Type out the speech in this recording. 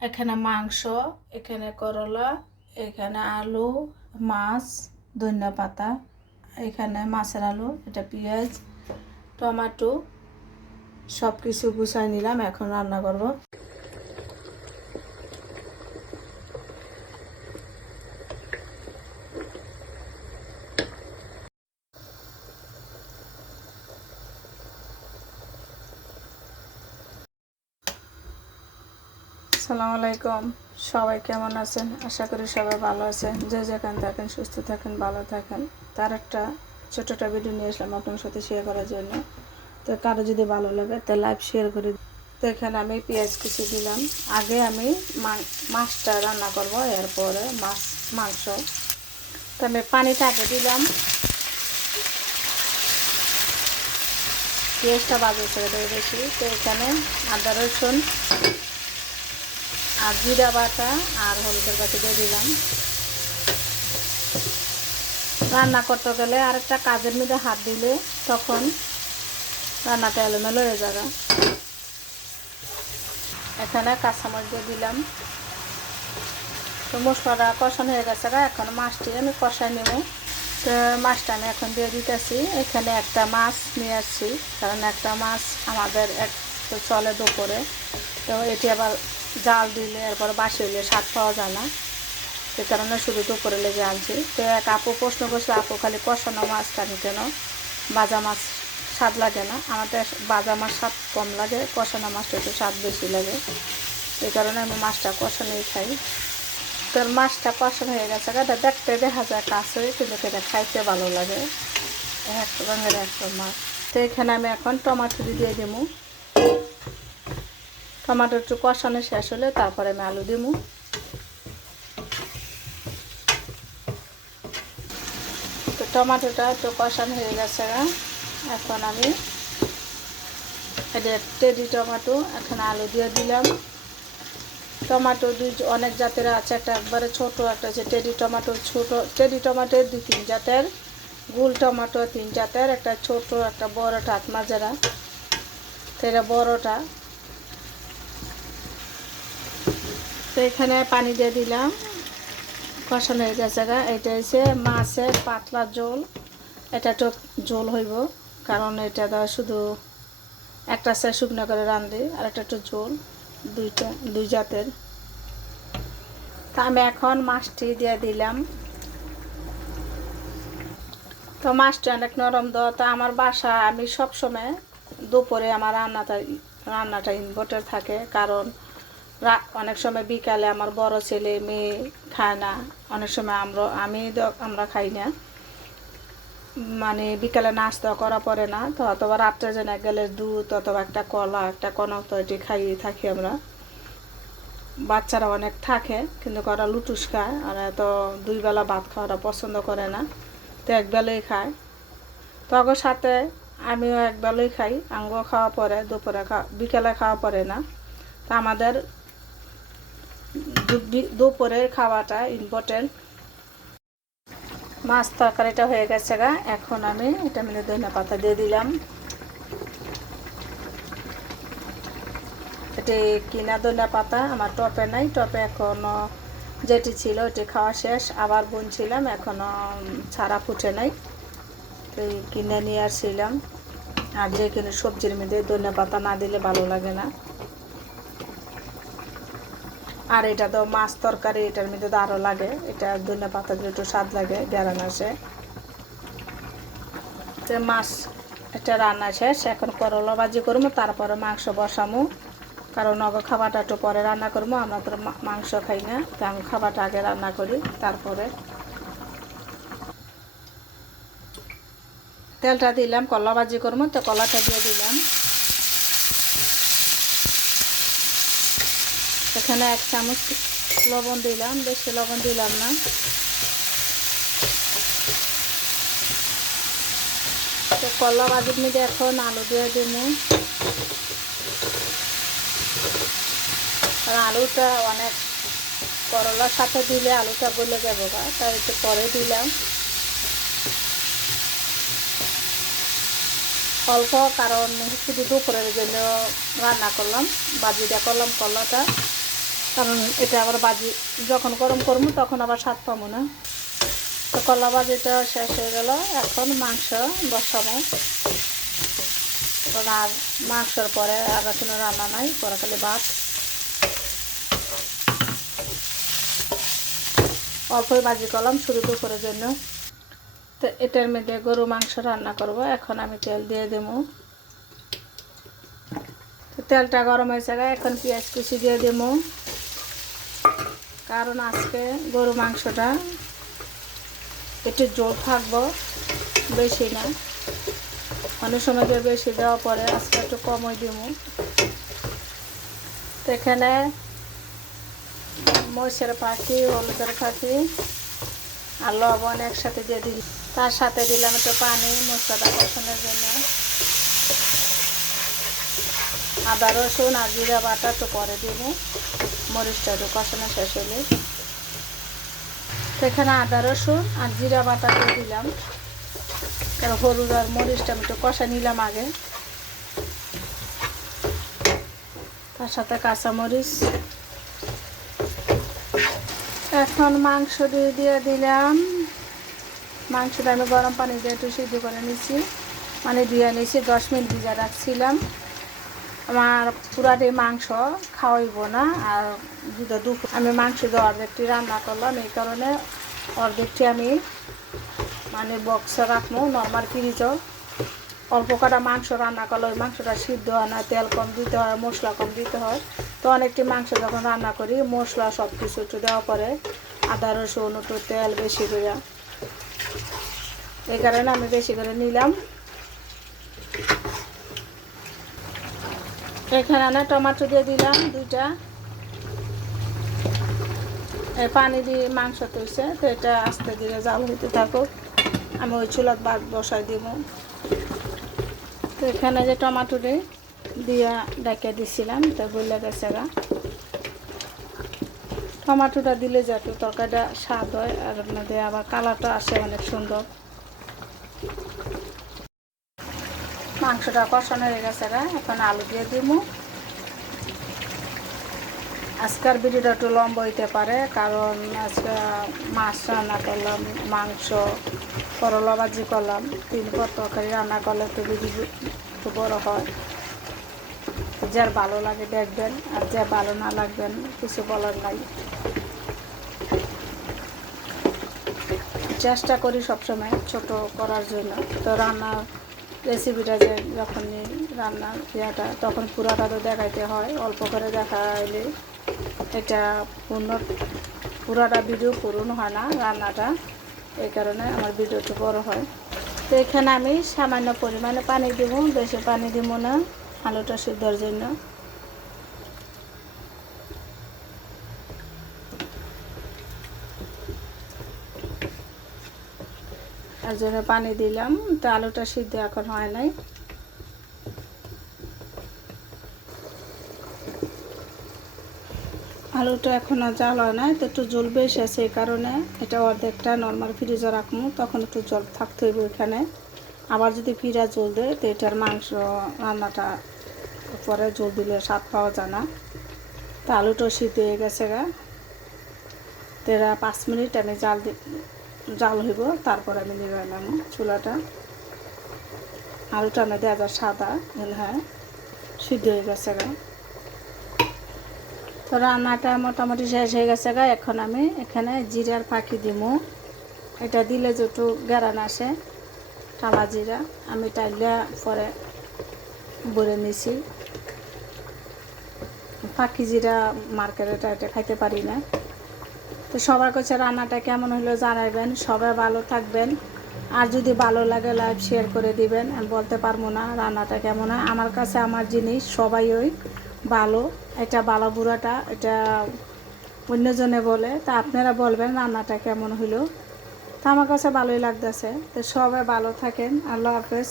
এখানে মাংস, এখানে করলা, এখানে আলু, মাছ, ধনিয়া পাতা, এখানে মাছের আলু, এটা পেঁয়াজ, টমেটো, সব কিছু গুছাই নিলাম। এখন রান্না করব। আসসালামু আলাইকুম, সবাই কেমন আছেন? আশা করি সবাই ভালো আছেন। যে যেখানে থাকেন সুস্থ থাকেন, ভালো থাকেন। তার একটা ছোট্ট ভিডিও নিয়ে আসলাম আপনার সাথে শেয়ার করার জন্য। তো কারো যদি ভালো লাগে তো লাইভ শেয়ার করে। তো এখানে আমি পেঁয়াজ কুচি দিলাম। আগে আমি মাছটা রান্না করব, এরপরে মাংস। তো আমি পানিটা আগে দিলাম, পেঁয়াজটা বাজে ছেড়ে দেবে বেশি। তো এখানে আদা রসুন আর জিরা বাটা আর হলুদের বাটি দিয়ে দিলাম। রান্না করতে গেলে আরেকটা কাজের মধ্যে হাত দিলে তখন রান্নাটা এলোমেলো হয়ে যাবে। এখানে কাঁচামরিচ দিয়ে দিলাম। তো মশলাটা কষানো হয়ে গেছে। এখন মাছটি আমি কষাই নেব। তো মাছটা আমি এখন দিয়ে দিতেছি। এখানে একটা মাছ নিয়ে আসছি, কারণ একটা মাছ আমাদের এক তো চলে দুপুরে। তো এটি আবার জাল দিলে এরপর বাসি হলে স্বাদ পাওয়া যায় না, সে কারণে শুধু দুপুরে লেগে আনছি। তো এক আপু প্রশ্ন করছে, আপু খালি কষানো মাছ কেন কেন, ভাজা মাছ স্বাদ লাগে না? আমাদের ভাজা মাছ স্বাদ কম লাগে, কষানো মাছটা একটু স্বাদ বেশি লাগে। এই কারণে আমি মাছটা কষানোই খাই। তো মাছটা কষানো হয়ে গেছে। এটা দেখতে দেখা যায় কাছে, কিন্তু এটা খাইতে ভালো লাগে। এক রঙের একটা মাছ। তো এখানে আমি এখন টমেটো দিয়ে দেবো। টমেটো একটু কষানো শেষ হলে তারপরে আমি আলু দেবো। তো টমেটোটা একটু কষানো হয়ে গেছে। এখন আমি এটা টেডি টমেটো, এখন আলু দিয়ে দিলাম। টমেটো অনেক জাতের আছে, একটা একবারে ছোট, একটা হচ্ছে টেডি টমেটো ছোট। টেডি টমেটোর 2-3 জাতের, গোল টমেটো 3 জাতের, একটা ছোট, একটা বড়টা হাত মাঝেরা। তো এটা বড়টা। তো এখানে পানি দিয়ে দিলাম, কষানো হয়ে গেছে। এটা হচ্ছে মাছের পাতলা ঝোল। এটা একটু ঝোল হইব, কারণ এটা দেওয়া শুধু একটা সে শুকনো করে রাঁধি, আর একটা একটু ঝোল, দুই জাতের। তা আমি এখন মাছটি দিয়ে দিলাম। তো মাছটা অনেক নরম দেওয়া। তো আমার বাসা আমি সব সময় দুপুরে আমার রান্নাটা ইনভার্টার থাকে, কারণ অনেক সময় বিকালে আমার বড় ছেলে মেয়ে খায় না, অনেক সময় আমরা খাই না, মানে বিকালে নাস্তা করা পড়ে না। তো অথবা রাত্রে যেন এক গেলে দুধ অথবা একটা কলা একটা কনক তো এটি খাইয়ে থাকি আমরা। বাচ্চারা অনেক থাকে, কিন্তু ওরা লুটুস খায়, আর এত 2 বেলা ভাত খাওয়াটা পছন্দ করে না। তো এক বেলাই খায়। তো আগের সাথে আমিও এক বেলাই খাই। আঙ্গো খাওয়া পরে দুপুরে বিকেলে খাওয়া পড়ে না। তো আমাদের দুপুরের খাওয়াটা ইম্পর্টেন্ট। মাছ তরকারিটা হয়ে গেছে। এখন আমি এটা মিলে ধনিয়া পাতা দিয়ে দিলাম। এটি কিনা ধনিয়া পাতা, আমার টপে নাই। টপে এখনও যেটি ছিল ওটি খাওয়া শেষ, আবার বুনছিলাম, এখনও ছাড়া ফুটে নাই। তো কিনে নিয়ে আসছিলাম। আর যে কোনো সবজির মধ্যে ধনিয়া পাতা না দিলে ভালো লাগে না। আর এটা তো মাছ তরকারি, এটার মধ্যে তো আরও লাগে। এটা ধনিয়া পাতা দিয়ে একটু স্বাদ লাগে, গ্যারান আসে। তো মাছ এটা রান্না শেষ। এখন করলা ভাজি করবো, তারপরে মাংস বসামো, কারণ খাবারটা একটু পরে রান্না করবো। আমরা তো মাংস খাই না, তো আমি খাবারটা আগে রান্না করি, তারপরে তেলটা দিলাম। করলা ভাজি করবো, তো কলাটা দিয়ে দিলাম। এখানে 1 চামচ লবণ দিলাম, বেশি লবণ দিলাম না। তো করলা ভাজির মধ্যে এখন আলু দিয়ে দিব। আর আলুটা অনেক করলার সাথে দিলে আলুটা গলে যাবো, তাই একটু পরে দিলাম অল্প, কারণ শুধু দুপুরের জন্য রান্না করলাম, ভাজিটা করলাম করলাটা। কারণ এটা আবার বাজি যখন গরম করবো তখন আবার স্বাদ পাবো না। তো কলা ভাজিটা শেষ হয়ে গেল, এখন মাংস বসাবো। আর মাংসর পরে আর কোনো রান্না নাই, পরে খালি ভাত। অল্পই ভাজি করলাম শুরু দুপুরের জন্য। তো এটার মধ্যে গরু মাংস রান্না করব। এখন আমি তেল দিয়ে দেবো। তো তেলটা গরম হয়েছে, এখন পেঁয়াজ কুচি দিয়ে দেবো। কারণ আজকে গরু মাংসটা একটু জোর থাকবো, বেশি না। অনেক সময় বেশি দেওয়া পরে আজকে একটু কমই দিব। তো এখানে মরিচের পাখি, হলুদের পাখি আর লবণ একসাথে দিয়ে দিই। তার সাথে দিলাম একটু পানি মশলাটা কষানোর জন্য। আদা রসুন আর জিরা বাটা একটু পরে দিব, মরিচটা একটু কষানো শেষ হলে। তো এখানে আদা রসুন আর জিরা বাটা দিয়ে দিলাম। কারণ হলুদ আর মরিচটা আমি একটু কষা নিলাম আগে। তার সাথে কাঁচামরিচ। এখন মাংস দিয়ে দিলাম। মাংসটা আমি গরম পানি দিয়ে একটু সিদ্ধ করে নিচ্ছি, মানে ধুয়ে নিচ্ছি। 10 মিনিট ভিজা রাখছিলাম। আমার পুরাটি মাংস খাওয়াইব না, আর দুপুর আমি মাংস দিয়ে অর্ধেকটি রান্না করলাম। এই কারণে অর্ধেকটি আমি মানে বক্সে রাখবো। নর্মাল ফ্রিজও অল্প কটা মাংস রান্না করলে ওই মাংসটা সিদ্ধ হয় না, তেল কম দিতে হয়, মশলা কম দিতে হয়। তো অনেকটি মাংস যখন রান্না করি মশলা সব কিছু একটু দেওয়া পরে, আদা রসুন একটু তেল বেশি করে, এই কারণে আমি বেশি করে নিলাম। এখানে আমি টমেটো দিয়ে দিলাম 2টা। এই পানি দিয়ে মাংস তৈছে, তো এটা আস্তে ধীরে জাল হইতে থাকুক। আমি ওই চুলাত ভাত বসাই দিব। তো এখানে যে টমেটো দিয়া ডাকিয়ে দিছিলাম, তো গলে গেছে গা। টমেটোটা দিলে যাতে তরকারিটা স্বাদ হয়, আর মধ্যে আবার কালারটা আসে অনেক সুন্দর। মাংসটা কষানো হয়ে গেছে গা, এখন আলু দিয়ে দিব। আজকের ভিডিওটা একটু লম্বা হইতে পারে, কারণ আজকে মাছ রান্না করলাম, মাংস, করলা ভাজি করলাম। 3 পদ তরকারি রান্না করলে তো ভিডিও একটু বড় হয়। যার ভালো লাগে দেখবেন, আর যা ভালো না লাগবেন কিছু বলার নাই। চেষ্টা করি সবসময় ছোট করার জন্য। তো রান্নার রেসিপিটা যে যখন রান্নার ইয়েটা, তখন পুরাটা তো দেখাইতে হয়, অল্প করে দেখাইলে এটা পুরাটা ভিডিও পূরণ হয় না রান্নাটা। এই কারণে আমার ভিডিওটা বড় হয়। তো এখানে আমি সামান্য পরিমাণে পানি দেব, বেশি পানি দিব না আলুটা সিদ্ধর জন্য। তার জন্য পানি দিলাম। তো আলুটা সিদ্ধ এখন হয় নাই। আলুটা এখনও জাল হয় নাই, তো একটু জল বেশি আছে, এই কারণে এটা অর্ধেকটা নর্মাল ফ্রিজে রাখবো, তখন একটু জল থাকতে হইব এখানে। আবার যদি ফিরা জল দেয় তো এটার মাংস রান্নাটা পরে জল দিলে স্বাদ পাওয়া যায় না। তো আলুটা সিদ্ধ হয়ে গেছে গা। তো 5 মিনিট আমি জাল হইব, তারপর আমি নিবাইলাম চুলাটা। আলুটা আমি দেওয়া সাদা, হ্যাঁ সিদ্ধ হয়ে গেছে গা। তো রান্নাটা মোটামুটি শেষ হয়ে গেছে গা। এখন আমি এখানে জিরার পাখি দিব। এটা দিলে যেটু গেরান আসে, টালা জিরা আমি টাইলে পরে বলে নিছি। পাখি জিরা মার্কেটে এটা খাইতে পারি না। তো সবার কাছে রান্নাটা কেমন হলো জানাবেন। সবাই ভালো থাকবেন, আর যদি ভালো লাগে লাইভ শেয়ার করে দিবেন। আমি বলতে পারবো না রান্নাটা কেমন হয়। আমার কাছে আমার জিনিস সবাই ওই ভালো, এটা ভালো বুড়াটা এটা অন্যজনে বলে, তা আপনারা বলবেন রান্নাটা কেমন হলো। তো আমার কাছে ভালোই লাগতেছে। তো সবাই ভালো থাকেন, আল্লাহ হাফেজ।